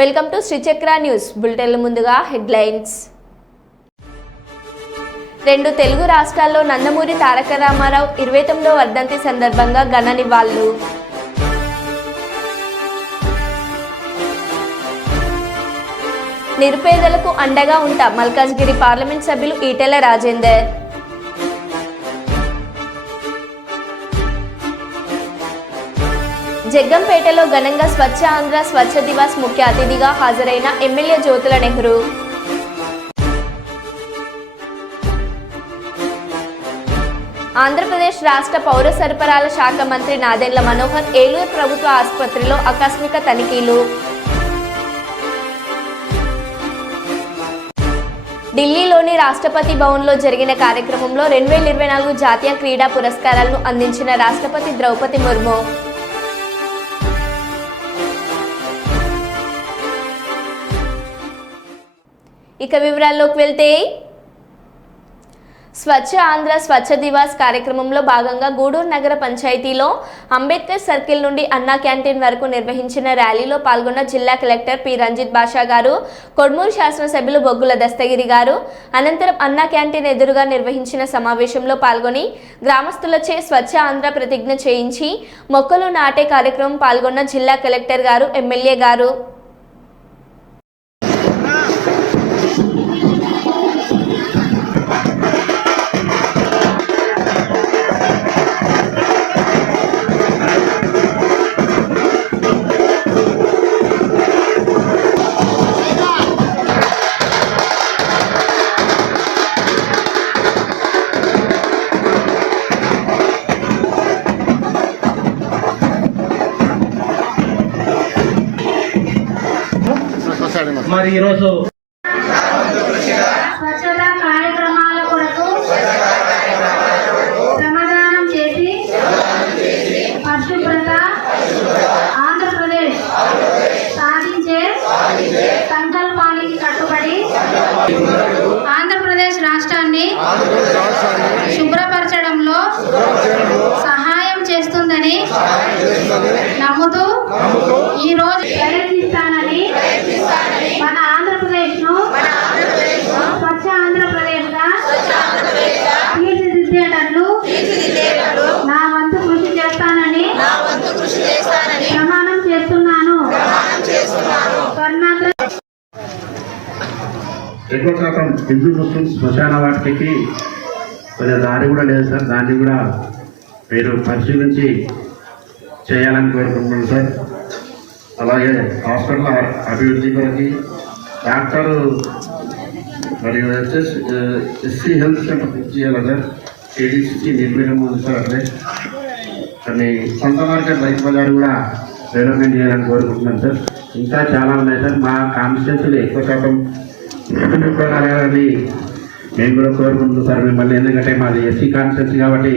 Welcome to Sri Chakra news బులెటిన్ల ముందుగా headlines. రెండు తెలుగు రాష్ట్రాల్లో నందమూరి తారక రామారావు 29వ వర్ధంతి సందర్భంగా ఘన నివాళులు. నిరుపేదలకు అండగా ఉంటా మల్కాజ్గిరి పార్లమెంట్ సభ్యులు ఈటెల రాజేందర్. జగ్గంపేటలో ఘనంగా స్వచ్ఛ ఆంధ్ర స్వచ్ఛ దివాస్ ముఖ్య అతిథిగా హాజరైన ఎమ్మెల్యే జ్యోతుల నెహ్రూ. ఆంధ్రప్రదేశ్ రాష్ట్ర పౌర సరఫరాల శాఖ మంత్రి నాదెండ్ల మనోహర్ ఏలూరు ప్రభుత్వ ఆసుపత్రిలో ఆకస్మిక తనిఖీలు. ఢిల్లీలోని రాష్ట్రపతి భవన్లో జరిగిన కార్యక్రమంలో 2024 జాతీయ క్రీడా పురస్కారాలను అందించిన రాష్ట్రపతి ద్రౌపది ముర్ము. ఇక వివరాల్లోకి వెళ్తే, స్వచ్ఛ ఆంధ్ర స్వచ్ఛ దివాస్ కార్యక్రమంలో భాగంగా గూడూరు నగర పంచాయతీలో అంబేద్కర్ సర్కిల్ నుండి అన్నా క్యాంటీన్ వరకు నిర్వహించిన ర్యాలీలో పాల్గొన్న జిల్లా కలెక్టర్ పి రంజిత్ బాషా గారు, కొడ్మూరు శాసనసభ్యులు బొగ్గుల దస్తగిరి గారు. అనంతరం అన్నా క్యాంటీన్ ఎదురుగా నిర్వహించిన సమావేశంలో పాల్గొని గ్రామస్తులచే స్వచ్ఛ ఆంధ్ర ప్రతిజ్ఞ చేయించి మొక్కలు నాటే కార్యక్రమం పాల్గొన్న జిల్లా కలెక్టర్ గారు, ఎమ్మెల్యే గారు. మరి ఈరోజు స్వచ్ఛత కార్యక్రమాల కొరకు శ్రమదానం చేసి పరిశుభ్రత ఆంధ్రప్రదేశ్ సాధించే సంకల్పానికి కట్టుబడి ఆంధ్రప్రదేశ్ రాష్ట్రాన్ని శుభ్రపరచడంలో సహాయం చేస్తుందని నమ్ముతూ ఈరోజు ప్రయత్నిస్తానని మన ఆంధ్రప్రదేశ్ను స్వచ్ఛ ఆంధ్రప్రదేశ్గా తీర్చిదిద్దేటట్లు నా వంతు కృషి చేస్తానని ప్రమాణం చేస్తున్నాను. ఎక్కువ శాతం హిందూ ముస్లిం శ్మశాన వాటికి కొంచెం దారి కూడా లేదు సార్. దాన్ని కూడా మీరు పరిశీలించి చేయాలని కోరుకుంటున్నాను సార్. అలాగే హాస్పిటల్ అభివృద్ధి కొరకు డాక్టర్ మరియు ఎస్సీ హెల్త్ సెంటర్ ఫిక్స్ చేయాలి సార్. ఏడీసీ నిర్వీర్యం ఉంది సార్. అట్లే కానీ సొంత మార్కెట్ రైతు బజార్ కూడా డెవలప్మెంట్ చేయాలని కోరుకుంటున్నాను సార్. ఇంకా చాలా ఉన్నాయి సార్. మా కాన్స్టిట్యూన్సీలో ఎక్కువ శాతం అని మేము కూడా కోరుకుంటున్నాం సార్ మిమ్మల్ని. ఎందుకంటే మాది ఎస్సీ కాన్స్టిట్యూన్సీ కాబట్టి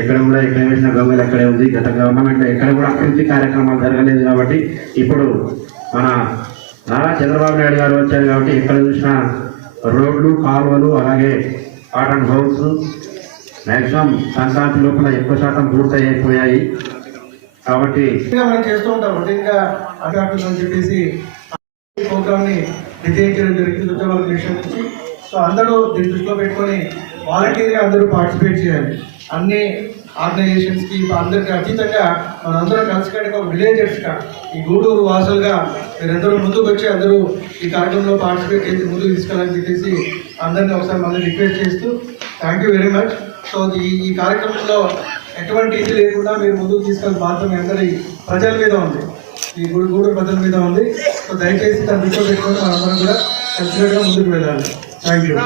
ఎక్కడ కూడా ఎక్కడ వేసిన గొంగలు అక్కడే ఉంది. గత గవర్నమెంట్లో ఎక్కడ కూడా అభివృద్ధి కార్యక్రమాలు జరగలేదు కాబట్టి ఇప్పుడు మన నారా చంద్రబాబు నాయుడు గారు వచ్చారు కాబట్టి ఎక్కడ చూసినా రోడ్లు, కాలువలు, అలాగే కాటన్ హౌస్ మ్యాక్సిమం సంక్రాంతి లోపల ఎక్కువ శాతం పూర్తయిపోయాయి. కాబట్టి మనం చేస్తూ ఉంటాం రొటీన్గా అటాక్స్ అని చెప్పేసి ప్రోగ్రామ్ని డిజైన్ చేయడం జరిగింది ఉద్యోగాల విషయం నుంచి. సో అందరూ దీన్ని దృష్టిలో పెట్టుకొని వాలంటీర్గా అందరూ పార్టిసిపేట్ చేయాలి. అన్ని ఆర్గనైజేషన్స్కి అందరికీ అతీతంగా మనందరం కలిసికట్టుగా ఒక విలేజర్స్గా ఈ గూడూరు వాసులుగా మీరందరూ ముందుకు వచ్చి అందరూ ఈ కార్యక్రమంలో పార్టిసిపేట్ చేసి ముందుకు తీసుకెళ్ళాలని చెప్పేసి అందరినీ ఒకసారి మళ్ళీ రిక్వెస్ట్ చేస్తూ thank you very much. So ఈ కార్యక్రమంలో ఎటువంటి ఇది లేకుండా మీరు ముందుకు తీసుకెళ్ళి బాధ్యత మీ అందరి ప్రజల మీద ఉంది, ఈ గూడూరు ప్రజల మీద ఉంది. సో దయచేసి దాన్ని దృష్టిలో పెట్టుకొని మనందరం కూడా కలిసికట్టుగా ముందుకు వెళ్ళాలి. Thank you.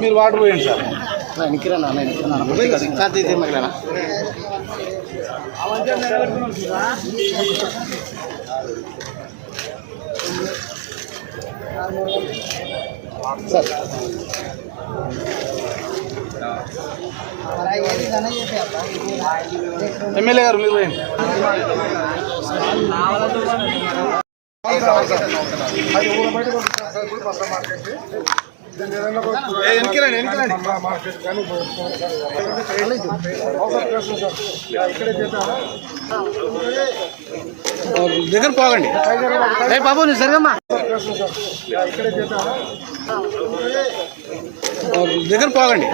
మీరు వాటర్ పోయండి సార్. ఎమ్మెల్యే గారు మీరు పోయండి. దగ్గర పోగండి బాబు నువ్వు సరిగమ్మా దగ్గర పోగండి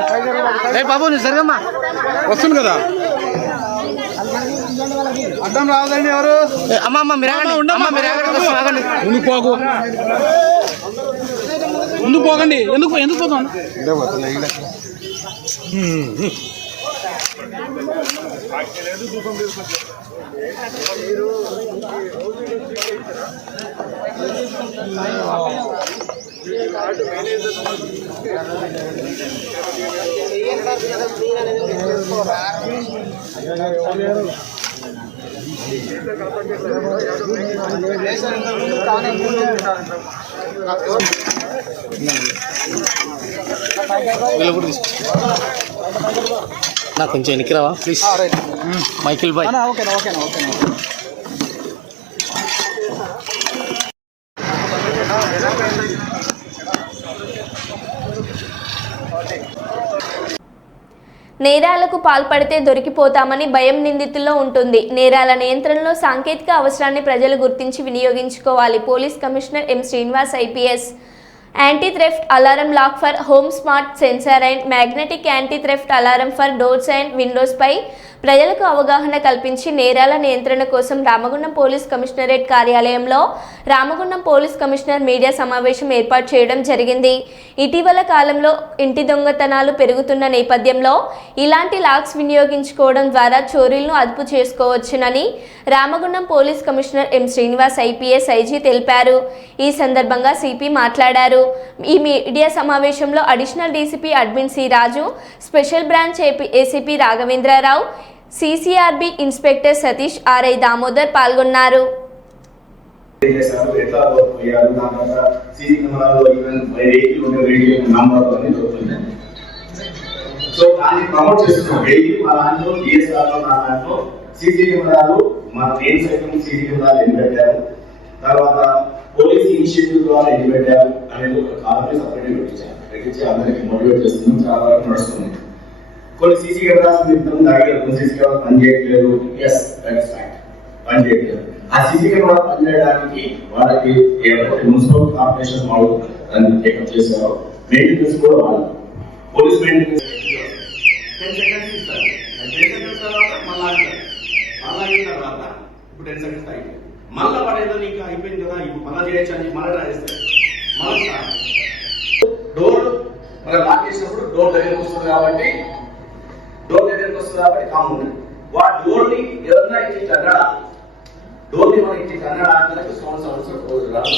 బాబు నువ్వు సరిగమ్మా వస్తుంది కదా అడ్డం రావదండి ఎవరు అమ్మ మీరు ఆగండి ముందుకు పోకు ముందుకు పోకండి ఎందుకు పోతాం నాకు కొంచెం ఎన్నికిరావా ప్లీజ్ మైకిల్ బాయ్ నేరాలకు పాల్పడితే దొరికిపోతామని భయం నిందితుల్లో ఉంటుంది. నేరాల నియంత్రణలో సాంకేతిక అవసరాన్ని ప్రజలు గుర్తించి వినియోగించుకోవాలి. Police commissioner M Srinivas IPS. Anti theft alarm lock for home smart sensor and magnetic anti theft alarm for doors and windows పై ప్రజలకు అవగాహన కల్పించి నేరాల నియంత్రణ కోసం రామగుండం పోలీస్ కమిషనరేట్ కార్యాలయంలో రామగుండం పోలీస్ కమిషనర్ మీడియా సమావేశం ఏర్పాటు చేయడం జరిగింది. ఇటీవల కాలంలో ఇంటి దొంగతనాలు పెరుగుతున్న నేపథ్యంలో ఇలాంటి లాక్స్ వినియోగించుకోవడం ద్వారా చోరీలను అదుపు చేసుకోవచ్చునని Ramagundam police commissioner M Srinivas IPS IG తెలిపారు. ఈ సందర్భంగా సిపి మాట్లాడారు. ఈ మీడియా సమావేశంలో additional DCP admin C Raju, special branch ACP Raghavendrarao, CCRB inspector Satish, RI Damodar పాల్గొన్నారు. తర్వాత పోలీస్ ఇనిషియేటివ్ ద్వారా ఎన్ని పెట్టారు అనేది ఒక కాలమే సపరేట్ పెట్టించి అందరికి మోటివేట్ చేస్తున్నాం. చాలా వరకు నడుస్తుంది. కొన్ని సీసీ కెమెరాస్ కొన్ని సీసీ కెమెరా పనిచేయట్లేదు. ఎస్ దట్ ఇస్ ఫ్యాక్ట్, పనిచేయట్లేదు. ఆ సీసీ కెమెరా పనిచేయడానికి వాళ్ళకి ఎవరైతే మున్సిపల్ కార్పొరేషన్ వాళ్ళు దాన్ని టేకప్ చేశారో మెయింటెనెన్స్ కూడా వాళ్ళు పోలీస్ మెయింటెనెన్స్ 10 seconds ఇస్తారు. 10 seconds తర్వాత మళ్ళా తర్వాత ఇప్పుడు 10 seconds అయిపోయింది. మళ్ళా పడేదో నీకు అయిపోయింది కదా, ఇప్పుడు మళ్ళా చేయొచ్చు అని మళ్ళీ ట్రై చేస్తారు. మళ్ళీ డోర్ మనం లాక్ చేసినప్పుడు డోర్ దగ్గరకు వస్తుంది కాబట్టి కామన్ వాడు డోర్ ని ఎవరన్నా ఇచ్చి కన్నడ డోర్ ని మనం ఇచ్చి కన్నడ అంటే సౌండ్స్ రాదు.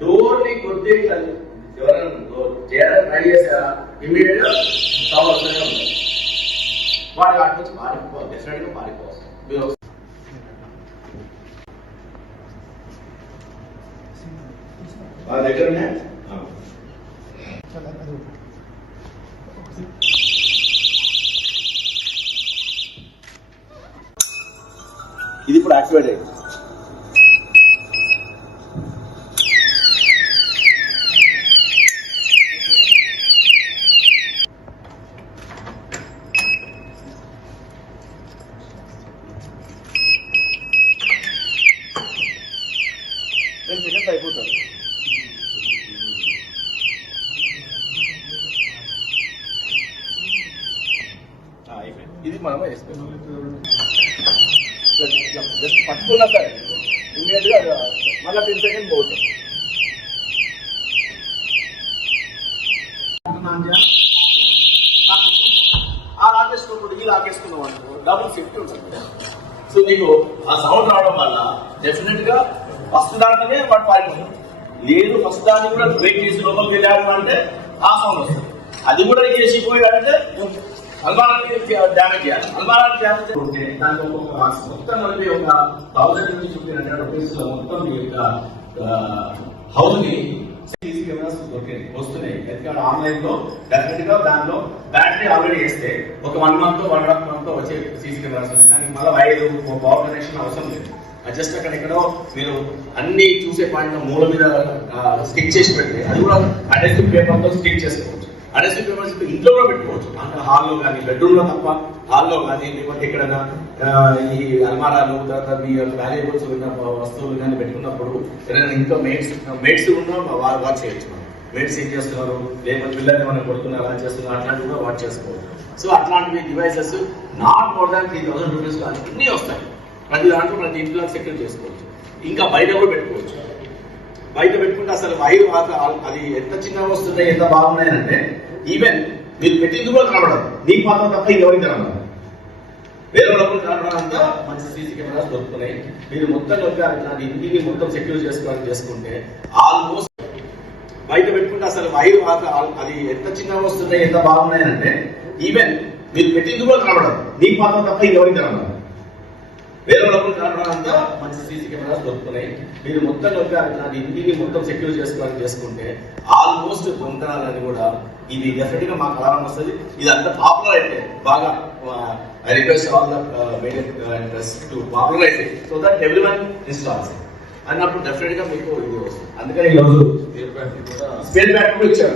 డోర్ ని కొద్దిగా ఎవరైనా చేయడానికి ట్రై చేశారా ఇమీడియట్ గా సౌండ్ వస్తూనే ఉంటుంది. వాడి వాటి నుంచి పారిపోవాలి, డెఫినెట్ గా పారిపోవాలి. వాళ్ళ దగ్గరనే ఇది ఇప్పుడు యాక్టివేట్ అయింది. అయిపోతుంది. ఇది మనం వేసుకున్నాం. జస్ట్ పట్టుకున్నా సరే ఇమీడియట్ గా మళ్ళీ 10 seconds పోతుంది. ఆ లాకేసుకున్నప్పుడు ఇది లాకేసుకున్నాం అనుకో డబుల్ సేఫ్టీ ఉంటుంది. సో నీకు ఆ సౌండ్ రావడం వల్ల డెఫినెట్ గా ఫస్ట్ దాంట్లోనే వాడు పారిపోతుంది. లేదు ఫస్ట్ దాన్ని కూడా బ్రేక్ చేసి లోపలికి వెళ్ళాడు అంటే ఆ సౌండ్ వస్తుంది. అది కూడా చేసిపోయాడంటే అల్మారాన్ని డ్యామేజ్ చేయాలి. అల్మారాన్ని డ్యామేజ్ ఉంటే దానికి మొత్తం కలిపి ఒక 1000 నుంచి 1500 రూపీస్ లో మొత్తం మీ యొక్క హౌస్ ని సీసీ కెమెరాస్ వస్తున్నాయి. ఎందుకంటే ఆన్లైన్ లో డెఫినెట్ గా దాంట్లో బ్యాటరీ ఆల్రెడీ వేస్తే ఒక 1 month 1.5 month వచ్చే సీసీ కెమెరాస్ ఉన్నాయి. దానికి మళ్ళీ వైర్ పవర్ కనెక్షన్ అవసరం లేదు. జస్ట్ అక్కడెక్కడో మీరు అన్ని చూసే పాయింట్ మూల మీద స్టిక్ చేసి పెడితే అది కూడా అడెసివ్ పేపర్తో స్టిక్ చేసుకోవచ్చు. అడెసివ్ పేపర్స్ ఇంట్లో కూడా పెట్టుకోవచ్చు, అంటే హాల్లో కానీ బెడ్రూమ్లో తప్ప హాల్లో కానీ లేకపోతే ఎక్కడైనా ఈ అల్మారాలు తర్వాత మీ వాల్యుబుల్స్ ఉన్న వస్తువులు కానీ పెట్టుకున్నప్పుడు ఏదైనా ఇంట్లో మేడ్స్ ఉన్న వాచ్ చేయొచ్చు. మేడ్స్ ఏం చేస్తున్నారు, లేకపోతే పిల్లల్ని మనం కొడుతున్నారు, అలా చేస్తున్నారు, అట్లాంటివి కూడా వాచ్ చేసుకోవచ్చు. సో అట్లాంటివి devices not more than 3000 rupees అన్నీ వస్తాయి. ప్రతి దాంట్లో ప్రతి ఇంట్లో సెక్యూర్ చేసుకోవచ్చు. ఇంకా బయట కూడా పెట్టుకోవచ్చు. బయట పెట్టుకుంటే అసలు వైర్ అది ఎంత చిన్నగా వస్తున్నాయి, ఎంత బాగున్నాయి అంటే ఈవెన్ మీరు పెట్టింది కూడా కనబడదు, నీకు మాత్రం తప్ప ఇంకెవరికి కనబడదు. వేరే వాళ్ళప్పుడు కనబడాలంతా మంచి సీసీ కెమెరాస్ దొరుకుతున్నాయి. మీరు మొత్తం ఇంటిని మొత్తం సెక్యూర్ చేసుకోవాలని చేసుకుంటే ఆల్మోస్ట్ బయట పెట్టుకుంటే అసలు వైర్ అది ఎంత చిన్నగా వస్తున్నాయి, ఎంత బాగున్నాయి అంటే ఈవెన్ మీరు పెట్టింది కూడా కనబడదు, నీకు మాత్రం తప్ప ఇంకెవరికి కనబడదు. వేరే వాళ్ళప్పుడు కనబడాలంతా మంచి సీసీ కెమెరాస్ దొరుకుతున్నాయి. మీరు మొత్తం ఇంటిని మొత్తం సెక్యూర్ చేసుకోవాలని చేసుకుంటే ఆల్మోస్ట్ దొంగతనాలని కూడా ఇది డెఫినెట్ గా మాకు అలారం వస్తుంది. ఇది అంత పాపులర్ అయితే బాగా I request all the media to popularise it so that everyone installs అన్నప్పుడు డెఫినెట్ గా మీకు ఇది వస్తుంది. అందుకని ఈరోజు స్పేర్ బ్యాక్ కూడా ఇచ్చారు.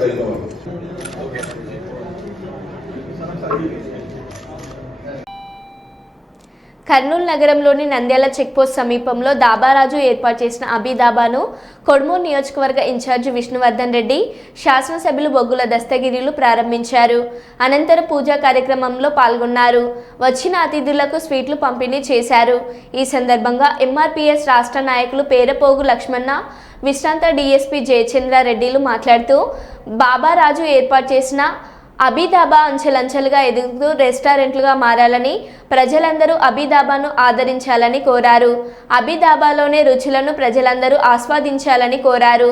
కర్నూలు నగరంలోని నంద్యాల చెక్పోస్ట్ సమీపంలో దాబారాజు ఏర్పాటు చేసిన అబిదాబాను కొడ్మూరు నియోజకవర్గ ఇన్ఛార్జి విష్ణువర్ధన్ రెడ్డి, శాసనసభ్యులు బొగ్గుల దస్తగిరీలు ప్రారంభించారు. అనంతరం పూజా కార్యక్రమంలో పాల్గొన్నారు. వచ్చిన అతిథులకు స్వీట్లు పంపిణీ చేశారు. ఈ సందర్భంగా ఎంఆర్పీఎస్ రాష్ట్ర నాయకులు పేరపోగు లక్ష్మణ, విశ్రాంత డీఎస్పీ జయచంద్రారెడ్డిలు మాట్లాడుతూ బాబారాజు ఏర్పాటు చేసిన అబిదాబా అంచెలంచెలుగా ఎదుగుతూ రెస్టారెంట్లుగా మారాలని, ప్రజలందరూ అబిదాబాను ఆదరించాలని కోరారు. అబిదాబాలోనే రుచులను ప్రజలందరూ ఆస్వాదించాలని కోరారు.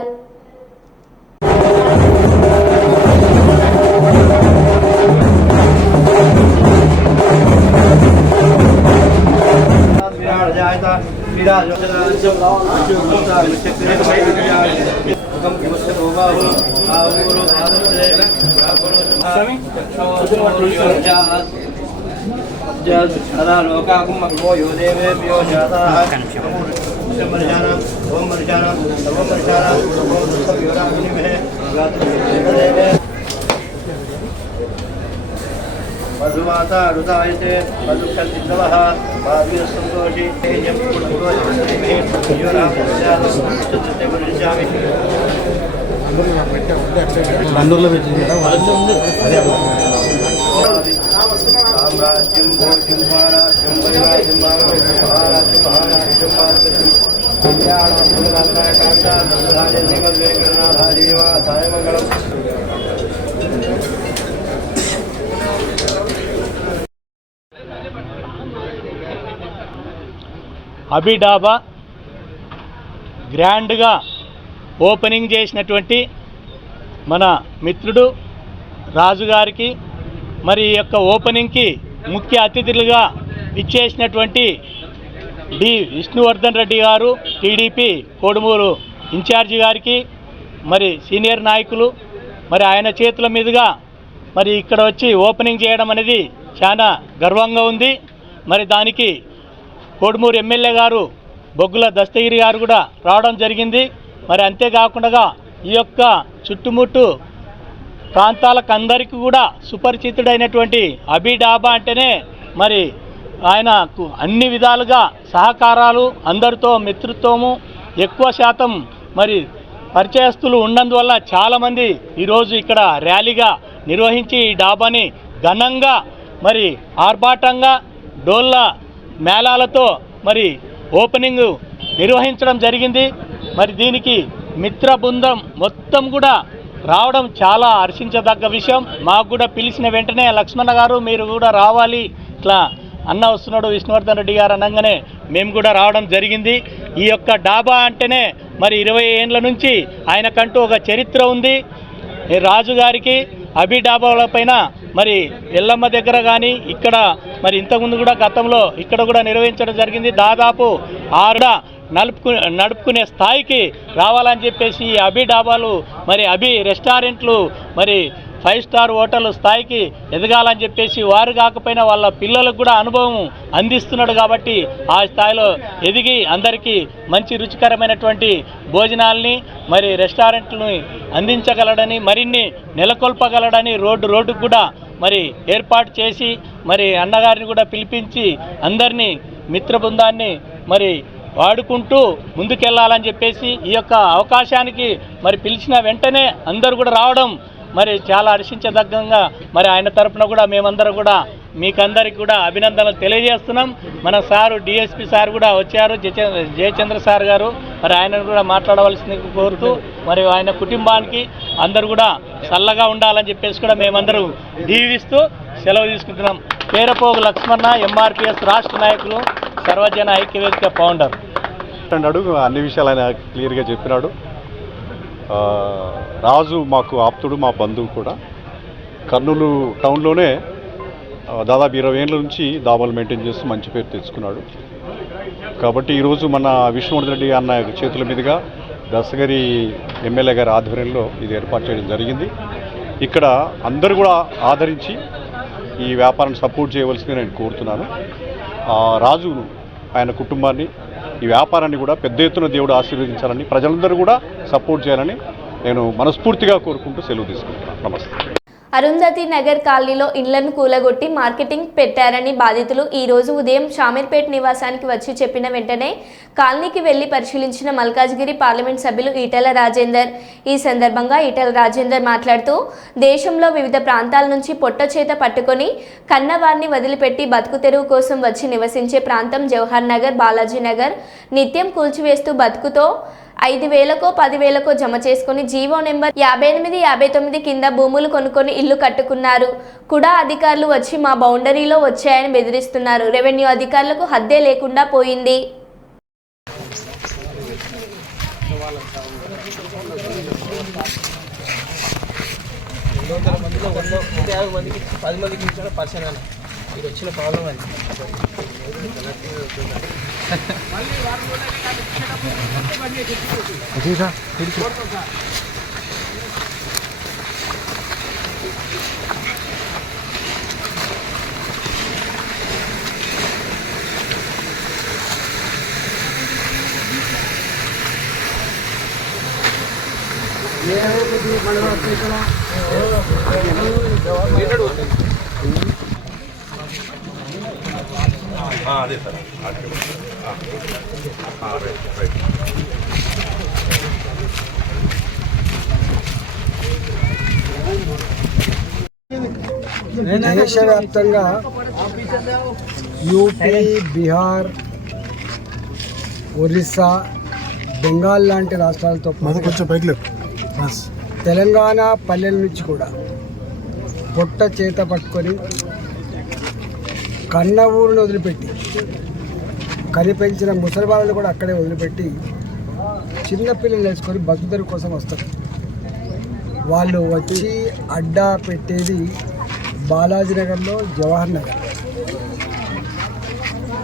మధుమాత రుదాయతే మధుకల్పితవః భావీర సంతోషి తేజం పుట్టుకోజమే యోరా పుష్యాలస్తే వరిజామి బందూర్లో పెట్టింది కదా వాళ్ళు ఉంది అదే సామ్రాజ్యం భోజ్యం మహారాజ్యం వైరాజ్యం మహారాజ్యం మహారాజ్యం మహారాజ్యం కళ్యాణం పునరాకాండ రాజేంద్ర వేంకటనాథాదేవ సాయమంగళం. అబిడాబా గ్రాండ్గా ఓపెనింగ్ చేసినటువంటి మన మిత్రుడు రాజుగారికి, మరి ఈ యొక్క ఓపెనింగ్కి ముఖ్య అతిథులుగా ఇచ్చేసినటువంటి డి విష్ణువర్ధన్ రెడ్డి గారు, టీడీపీ కోడుమూరు ఇన్ఛార్జి గారికి, మరి సీనియర్ నాయకులు, మరి ఆయన చేతుల మీదుగా మరి ఇక్కడ వచ్చి ఓపెనింగ్ చేయడం అనేది చాలా గర్వంగా ఉంది. మరి దానికి కోడుమూరు ఎమ్మెల్యే గారు బొగ్గుల దస్తగిరి గారు కూడా రావడం జరిగింది. మరి అంతేకాకుండా ఈ యొక్క చుట్టుముట్టు ప్రాంతాలకు అందరికీ కూడా సుపరిచితుడైనటువంటి అబిడాబా అంటేనే మరి ఆయనకు అన్ని విధాలుగా సహకారాలు, అందరితో మిత్రత్వము, ఎక్కువ శాతం మరి పరిచయస్తులు ఉన్నందువల్ల చాలామంది ఈరోజు ఇక్కడ ర్యాలీగా నిర్వహించి ఈ డాబాని ఘనంగా మరి ఆర్భాటంగా డోళ్ళ మేళాలతో మరి ఓపెనింగ్ నిర్వహించడం జరిగింది. మరి దీనికి మిత్ర బృందం మొత్తం కూడా రావడం చాలా హర్షించదగ్గ విషయం. మాకు కూడా పిలిచిన వెంటనే లక్ష్మణ గారు మీరు కూడా రావాలి, ఇట్లా అన్న వస్తున్నాడు విష్ణువర్ధన్ రెడ్డి గారు అనగానే మేము కూడా రావడం జరిగింది. ఈ యొక్క డాబా అంటేనే మరి 20 ఏండ్ల నుంచి ఆయనకంటూ ఒక చరిత్ర ఉంది. రాజుగారికి అబిడాబాల పైన మరి ఎల్లమ్మ దగ్గర కానీ ఇక్కడ మరి ఇంతకుముందు కూడా గతంలో ఇక్కడ కూడా నిర్వహించడం జరిగింది. దాదాపు 6 నడుపుకునే స్థాయికి రావాలని చెప్పేసి అబిడాబాలు మరి రెస్టారెంట్లు మరి 5 స్టార్ హోటల్ స్థాయికి ఎదగాలని చెప్పేసి వారు కాకపోయినా వాళ్ళ పిల్లలకు కూడా అనుభవం అందిస్తున్నాడు కాబట్టి ఆ స్థాయిలో ఎదిగి అందరికీ మంచి రుచికరమైనటువంటి భోజనాల్ని మరి రెస్టారెంట్లని అందించగలడని మరిన్ని నెలకొల్పగలడని రోడ్డుకు కూడా మరి ఏర్పాటు చేసి మరి అన్నగారిని కూడా పిలిపించి అందరినీ మిత్ర బృందాన్ని మరి వాడుకుంటూ ముందుకెళ్లాలని చెప్పేసి ఈ యొక్క అవకాశానికి మరి పిలిచిన వెంటనే అందరూ కూడా రావడం మరి చాలా హర్షించదగ్గంగా మరి ఆయన తరపున కూడా మేమందరం కూడా మీకందరికి కూడా అభినందనలు తెలియజేస్తున్నాం. మన సారు డిఎస్పి సార్ కూడా వచ్చారు, జయచంద్ర సార్ గారు, మరి ఆయనను కూడా మాట్లాడవలసింది కోరుతూ మరి ఆయన కుటుంబానికి అందరూ కూడా చల్లగా ఉండాలని చెప్పేసి కూడా మేమందరూ దీవిస్తూ సెలవు తీసుకుంటున్నాం. పేరపోగు లక్ష్మణ, ఎంఆర్పిఎస్ రాష్ట్ర నాయకులు, సర్వజన ఐక్యవేదిక ఫౌండర్. అడుగు అన్ని విషయాలు ఆయన క్లియర్గా చెప్పినాడు. రాజు మాకు ఆప్తుడు, మా బంధువు కూడా. కర్నూలు టౌన్లోనే దాదాపు 20 ఏళ్ళ నుంచి దాబాలు మెయింటైన్ చేస్తూ మంచి పేరు తెచ్చుకున్నాడు. కాబట్టి ఈరోజు మన విష్ణువర్ధన్ రెడ్డి అన్న చేతుల మీదుగా దశగిరి ఎమ్మెల్యే గారి ఆధ్వర్యంలో ఇది ఏర్పాటు చేయడం జరిగింది. ఇక్కడ అందరూ కూడా ఆదరించి ఈ వ్యాపారాన్ని సపోర్ట్ చేయవలసింది నేను కోరుతున్నాను. రాజు ఆయన కుటుంబాన్ని, ఈ వ్యాపారాన్ని కూడా పెద్ద ఎత్తున దేవుడు ఆశీర్వదించాలని, ప్రజలందరూ కూడా సపోర్ట్ చేయాలని నేను మనస్ఫూర్తిగా కోరుకుంటూ సెలవు తీసుకుంటున్నాను. నమస్తే. అరుంధతి నగర్ కాలనీలో ఇళ్లను కూలగొట్టి మార్కెటింగ్ పెట్టారని బాధితులు ఈ రోజు ఉదయం షామీర్పేట్ నివాసానికి వచ్చి చెప్పిన వెంటనే కాలనీకి వెళ్లి పరిశీలించిన మల్కాజ్గిరి పార్లమెంట్ సభ్యులు ఈటెల రాజేందర్. ఈ సందర్భంగా ఈటెల రాజేందర్ మాట్లాడుతూ దేశంలో వివిధ ప్రాంతాల నుంచి పొట్ట చేత పట్టుకొని కన్నవారిని వదిలిపెట్టి బతుకు తెరువు కోసం వచ్చి నివసించే ప్రాంతం జవహర్ నగర్, బాలాజీ నగర్ నిత్యం కూల్చివేస్తూ బతుకుతో 5,000కో 10,000కో జమ చేసుకుని జీవో నెంబర్ 58, 59 కింద భూములు కొనుక్కొని ఇల్లు కట్టుకున్నారు. కూడా అధికారులు వచ్చి మా బౌండరీలో వచ్చాయని బెదిరిస్తున్నారు. రెవెన్యూ అధికారులకు హద్దే లేకుండా పోయింది. వచ్చిన ప్రాబ్లం అది. అదే సార్. దేశవ్యాప్తంగా యూపీ, బీహార్, ఒరిస్సా, బెంగాల్ లాంటి రాష్ట్రాలతో తెలంగాణ పల్లెల నుంచి కూడా పొట్ట చేత పట్టుకొని కన్న ఊరిని వదిలిపెట్టి కనిపెంచిన ముసలి వాళ్ళని కూడా అక్కడే వదిలిపెట్టి చిన్నపిల్లలు వేసుకొని బతుకుదరి కోసం వస్తారు. వాళ్ళు వచ్చి అడ్డా పెట్టేది బాలాజీ నగర్లో, జవహర్ నగర్.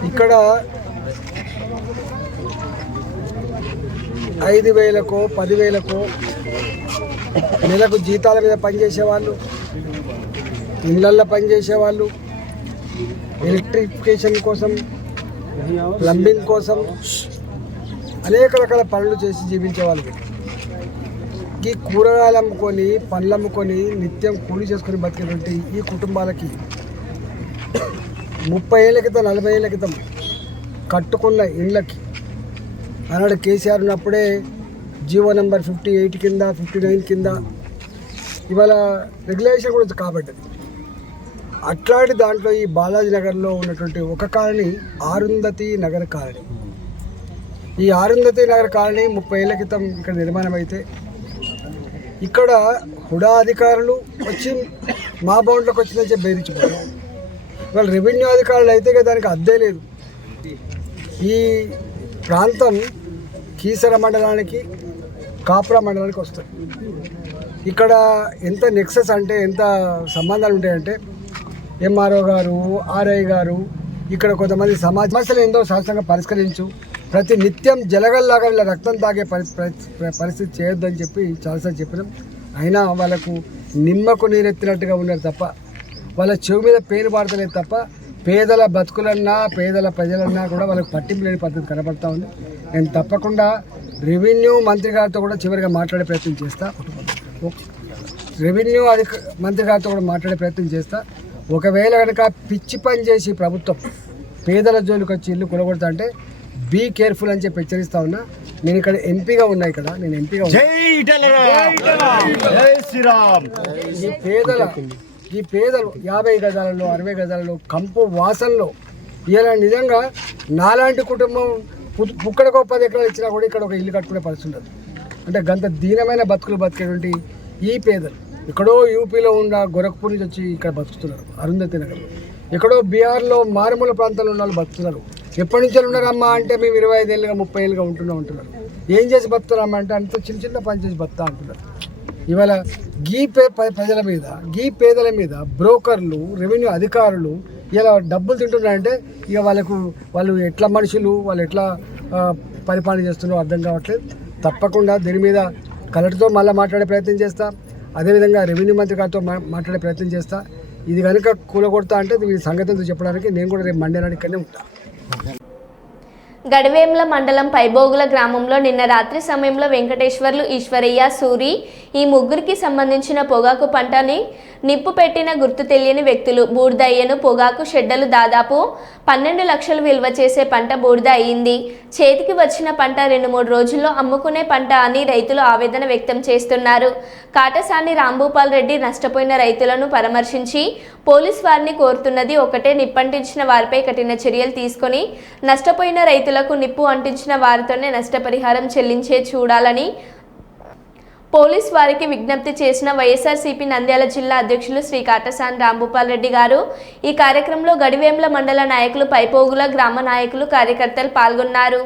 ఇక్కడ 5,000కో 10,000కో నెలకు జీతాల మీద పనిచేసేవాళ్ళు, ఇళ్ళల్లో పనిచేసేవాళ్ళు, ఎలక్ట్రిఫికేషన్ కోసం, ప్లంబింగ్ కోసం అనేక రకాల పనులు చేసి జీవించేవాళ్ళు. ఈ కూరగాయలు అమ్ముకొని, పండ్లు అమ్ముకొని నిత్యం కూలి చేసుకొని బతికేటువంటి ఈ కుటుంబాలకి 30 ఏళ్ళ క్రితం, 40 ఏళ్ళ క్రితం కట్టుకున్న ఇళ్ళకి ఆనాడు కేసీఆర్ ఉన్నప్పుడే జీవో నెంబర్ 58 కింద, 59 కింద ఇవాళ రెగ్యులేషన్ కూడా కాబట్టది. అట్లాంటి దాంట్లో ఈ బాలాజీ నగర్లో ఉన్నటువంటి ఒక కాలనీ అరుంధతి నగర్ కాలనీ. ఈ అరుంధతి నగర్ కాలనీ 30 ఏళ్ళ క్రితం ఇక్కడ నిర్మాణం అయితే ఇక్కడ హుడా అధికారులు వచ్చి మా బౌండ్లోకి వచ్చిందని చెప్పి బెదిరించిపోయారు. ఇవాళ రెవెన్యూ అధికారులు అయితే దానికి అద్దే లేదు. ఈ ప్రాంతం కీసర మండలానికి, కాపురా మండలానికి వస్తుంది. ఇక్కడ ఎంత నెక్సెస్ అంటే, ఎంత సంబంధాలు ఉంటాయంటే ఎంఆర్ఓ గారు, ఆర్ఐ గారు, ఇక్కడ కొంతమంది సమస్యలు ఏందో శాస్త్రంగా పరిష్కరించు, ప్రతి నిత్యం జలగల్లాగా వీళ్ళ రక్తం తాగే పరిస్థితి చేయొద్దని చెప్పి చాలాసార్లు చెప్పినాం. అయినా వాళ్ళకు నిమ్మకు నీరెత్తినట్టుగా ఉన్నారు తప్ప వాళ్ళ చెవి మీద పేరు పాడతలేదు తప్ప పేదల బతుకులన్నా పేదల ప్రజలన్నా కూడా వాళ్ళకి పట్టింపు లేని పద్ధతి కనబడతా ఉంది. నేను తప్పకుండా రెవెన్యూ మంత్రి గారితో కూడా చివరిగా మాట్లాడే ప్రయత్నం చేస్తా. మంత్రి గారితో కూడా మాట్లాడే ప్రయత్నం చేస్తా. ఒకవేళ కనుక పిచ్చి పని చేసి ప్రభుత్వం పేదల జోలికి వచ్చి ఇల్లు కొనగొడతా అంటే బీ కేర్ఫుల్ అని చెప్పి హెచ్చరిస్తా ఉన్నా. నేను ఇక్కడ ఎంపీగా ఉన్నా, ఇక్కడ నేను ఎంపీగా ఈ పేదలు 50 గజాలలో 60 గజాలలో కంపు వాసనలో ఇలా నిజంగా నాలాంటి కుటుంబం పుక్కడికి 10 ఎకరాలు ఇచ్చినా కూడా ఇక్కడ ఒక ఇల్లు కట్టుకునే పరిస్థితి ఉండదు. అంటే గంత దీనమైన బతుకులు బతికేటువంటి ఈ పేదలు ఎక్కడో యూపీలో ఉన్న గోరఖ్పూర్ నుంచి వచ్చి ఇక్కడ బతుకుతున్నారు, అరుంధతి నగర్. ఎక్కడో బీహార్లో మారుమూల ప్రాంతాల్లో ఉన్న వాళ్ళు బతుకుతున్నారు. ఎప్పటి నుంచి ఉన్నారమ్మా అంటే మేము 25 ఏళ్ళుగా 30 ఏళ్ళుగా ఉంటున్నారు. ఏం చేసి బతుకుతారమ్మా అంటే అంత చిన్న చిన్న పని చేసి బతుకుతా అంటున్నారు. ఇవాళ ప్రజల మీద పేదల మీద బ్రోకర్లు రెవెన్యూ అధికారులు ఇలా డబ్బులు తింటున్నారంటే ఇక వాళ్ళు ఎట్లా మనుషులు, వాళ్ళు ఎట్లా పరిపాలన చేస్తున్నారో అర్థం కావట్లేదు. తప్పకుండా దీని మీద కలెక్టర్తో మళ్ళీ మాట్లాడే ప్రయత్నం చేస్తా. అదేవిధంగా రెవెన్యూ మంత్రి గారితో మాట్లాడే ప్రయత్నం చేస్తా. ఇది కనుక కూలగొడతా అంటే మీ సంగతితో చెప్పడానికి నేను కూడా రేపు మండే నాడు ఇక్కడనే ఉంటాను. గడివేంల మండలం పైబోగుల గ్రామంలో నిన్న రాత్రి సమయంలో వెంకటేశ్వర్లు, ఈశ్వరయ్య, సూరి ఈ ముగ్గురికి సంబంధించిన పొగాకు పంటని నిప్పు పెట్టిన గుర్తు తెలియని వ్యక్తులు బూడిద అయ్యను. పొగాకు షెడ్డలు దాదాపు 12 లక్షలు విలువ చేసే పంట బూడిద అయ్యింది. చేతికి వచ్చిన పంట 2-3 రోజుల్లో అమ్ముకునే పంట అని రైతులు ఆవేదన వ్యక్తం చేస్తున్నారు. కాటసాని రాంభూపాల్ రెడ్డి నష్టపోయిన రైతులను పరామర్శించి పోలీస్ వారిని కోరుతున్నది ఒకటే, నిప్పంటించిన వారిపై కఠిన చర్యలు తీసుకొని నష్టపోయిన రైతులకు నిప్పు అంటించిన వారితోనే నష్టపరిహారం చెల్లించే చూడాలని పోలీస్ వారికి విజ్ఞప్తి చేసిన వైఎస్ఆర్సీపీ నంద్యాల జిల్లా అధ్యక్షులు శ్రీ కాటసాని రాంభూపాల్ రెడ్డి గారు. ఈ కార్యక్రమంలో గడివేంల మండల నాయకులు, పైపోగుల గ్రామ నాయకులు, కార్యకర్తలు పాల్గొన్నారు.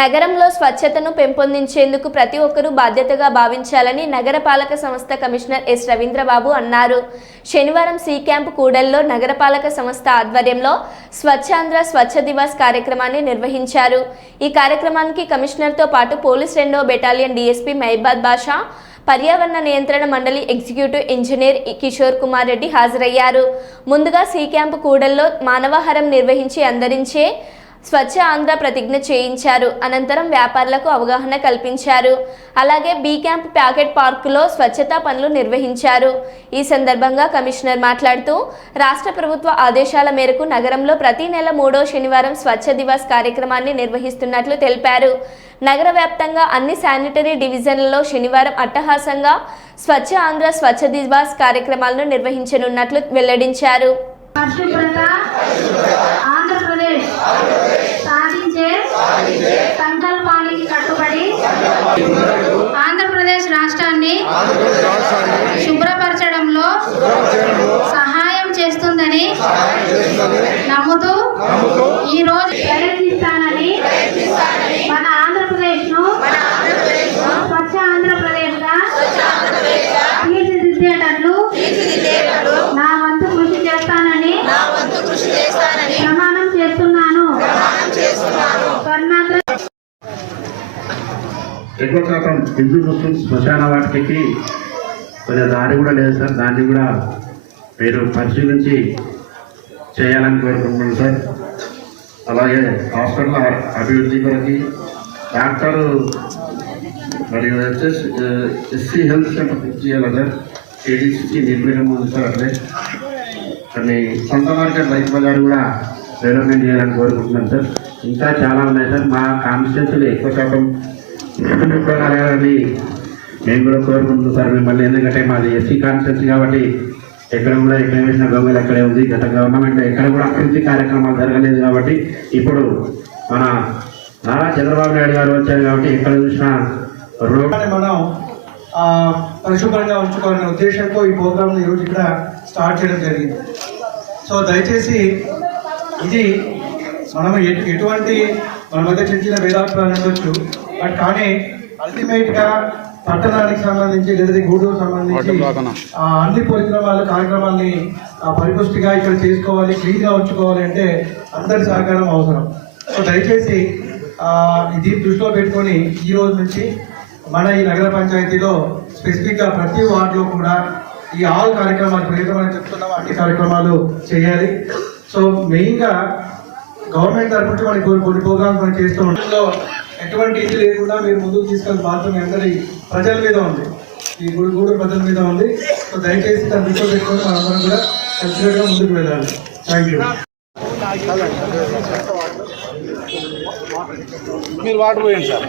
నగరంలో స్వచ్ఛతను పెంపొందించేందుకు ప్రతి ఒక్కరూ బాధ్యతగా భావించాలని నగరపాలక సంస్థ కమిషనర్ ఎస్ రవీంద్రబాబు అన్నారు. శనివారం సి క్యాంప్ కూడల్లో నగరపాలక సంస్థ ఆధ్వర్యంలో స్వచ్ఛాంధ్ర స్వచ్ఛ దివాస్ కార్యక్రమాన్ని నిర్వహించారు. ఈ కార్యక్రమానికి కమిషనర్తో పాటు పోలీస్ 2వ బెటాలియన్ డీఎస్పీ మహిబాద్ బాషా, పర్యావరణ నియంత్రణ మండలి ఎగ్జిక్యూటివ్ ఇంజనీర్ కిషోర్ కుమార్ రెడ్డి హాజరయ్యారు. ముందుగా సి క్యాంప్ కూడల్లో మానవాహారం నిర్వహించి అందరించే స్వచ్ఛ ఆంధ్ర ప్రతిజ్ఞ చేయించారు. అనంతరం వ్యాపారులకు అవగాహన కల్పించారు. అలాగే బీ క్యాంప్ ప్యాకెట్ పార్కులో స్వచ్ఛతా పనులు నిర్వహించారు. ఈ సందర్భంగా కమిషనర్ మాట్లాడుతూ రాష్ట్ర ప్రభుత్వ ఆదేశాల మేరకు నగరంలో ప్రతి నెల 3వ శనివారం స్వచ్ఛ దివాస్ కార్యక్రమాన్ని నిర్వహిస్తున్నట్లు తెలిపారు. నగర వ్యాప్తంగా అన్ని శానిటరీ డివిజన్లలో శనివారం అట్టహాసంగా స్వచ్ఛ ఆంధ్ర స్వచ్ఛ దివాస్ కార్యక్రమాలను నిర్వహించనున్నట్లు వెల్లడించారు. ఆంధ్రప్రదేశ్ సాధించే సంకల్పానికి కట్టుబడి ఆంధ్రప్రదేశ్ రాష్ట్రాన్ని శుభ్రపరచడంలో సహాయం చేస్తుందని నమ్ముతూ ఈ రోజు ప్రయత్నిస్తానని మన ఆంధ్రప్రదేశ్ను స్వచ్ఛ ఆంధ్రప్రదేశ్గా తీర్చిదిద్దేటట్లు నా వంతు కృషి చేస్తానని ప్రమాణం చేస్తున్నాను. ఎక్కువ శాతం హిందూ ముస్లిం శ్మశాన వాటికి కొంచెం దారి కూడా లేదు సార్. దాన్ని కూడా మీరు పరిశీలించి చేయాలని కోరుకుంటున్నాను సార్. అలాగే హాస్పిటల్ అభివృద్ధి కొరకు డాక్టర్ మరియు ఎస్సీ హెల్త్ సెంటర్ చేయాలి సార్. ఏడీసీకి నిర్వహణ ఉంది సార్. అట్లే కొన్ని సొంత మార్కెట్ రైతు బజార్ కూడా డెవలప్మెంట్ చేయాలని కోరుకుంటున్నాను సార్. ఇంకా చాలా ఉన్నాయి సార్. మా కాన్స్టిట్యూన్సీలో ఎక్కువ శాతం విద్యుత్ ఉపకరణాలని మేము కూడా కోరుకుంటున్నాం సార్ మిమ్మల్ని. ఎందుకంటే మాది ఎస్సీ కాన్స్టిట్యూన్సీ కాబట్టి ఎక్కడ కూడా ఎక్కడ వేసిన గొంగలు ఎక్కడే ఉంది. గత గవర్నమెంట్ ఎక్కడ కూడా అభివృద్ధి కార్యక్రమాలు జరగలేదు కాబట్టి ఇప్పుడు మన నారా చంద్రబాబు నాయుడు గారు వచ్చారు కాబట్టి ఎక్కడ చూసినా రోడ్ మనం పరిశుభ్రంగా ఉంచుకోవాలనే ఉద్దేశంతో ఈ ప్రోగ్రామ్ ఈరోజు ఇక్కడ స్టార్ట్ చేయడం జరిగింది. సో దయచేసి ఇది మనం ఎటువంటి మన మధ్య చిన్న వేదాంతాలు ఉండొచ్చు, బట్ కానీ అల్టిమేట్గా పట్టణానికి సంబంధించి లేదా గూడూరు సంబంధించి అన్ని కార్యక్రమాల్ని పరిపుష్టిగా ఇక్కడ చేసుకోవాలి, క్లీన్గా ఉంచుకోవాలి అంటే అందరి సహకారం అవసరం. సో దయచేసి దీన్ని దృష్టిలో పెట్టుకొని ఈ రోజు నుంచి మన ఈ నగర పంచాయతీలో స్పెసిఫిక్గా ప్రతి వార్డులో కూడా ఈ ఆల్ కార్యక్రమాలు ప్రేతమని చెప్తున్నాము అన్ని కార్యక్రమాలు చేయాలి. సో మెయిన్గా గవర్నమెంట్ తరఫు నుంచి మనకి కొన్ని ప్రోగ్రామ్స్ మనం చేస్తూ ఉంటుందో ఎటువంటి ఇది లేకుండా మీరు ముందుకు తీసుకెళ్ళి మాత్రం అందరి ప్రజల మీద ఉంది, ఈ గూడూరు ప్రజల మీద ఉంది. సో దయచేసి దాన్ని దృష్టిలో పెట్టుకొని మనందరం కూడా కలిసిగా ముందుకు వెళ్ళాలి. Thank you. మీరు వాటర్ పోయండి సార్.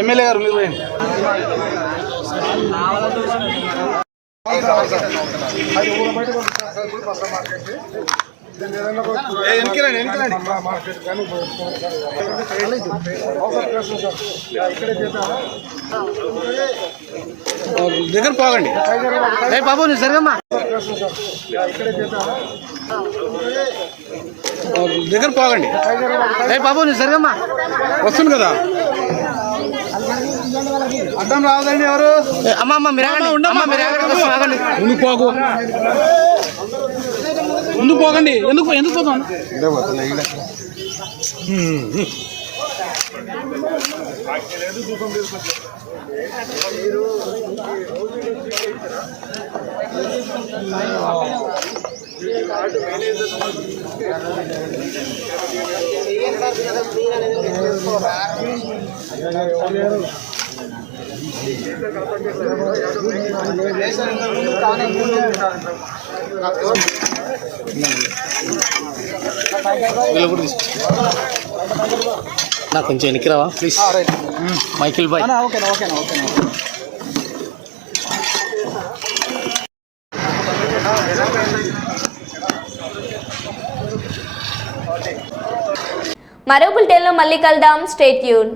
ఎమ్మెల్యే గారు మీరు పోయండి. దగ్గర పోగండి బాబు, నువ్వు సరిగమ్మా దగ్గర పోగండి బాబు, నువ్వు సరిగమ్మా వస్తుంది కదా. అర్థం రావదండి ఎవరు. అమ్మ మీరు ముందుకు పోకు, ముందుకు పోకండి. ఎందుకు పోతాను నాకు కొంచెం ఎన్నికిరావా ప్లీజ్. Michael bye. ఓకేనా ఓకేనా ఓకేనా. మరో బులెటిన్లో మళ్ళీ కలుద్దాం. Stay tune.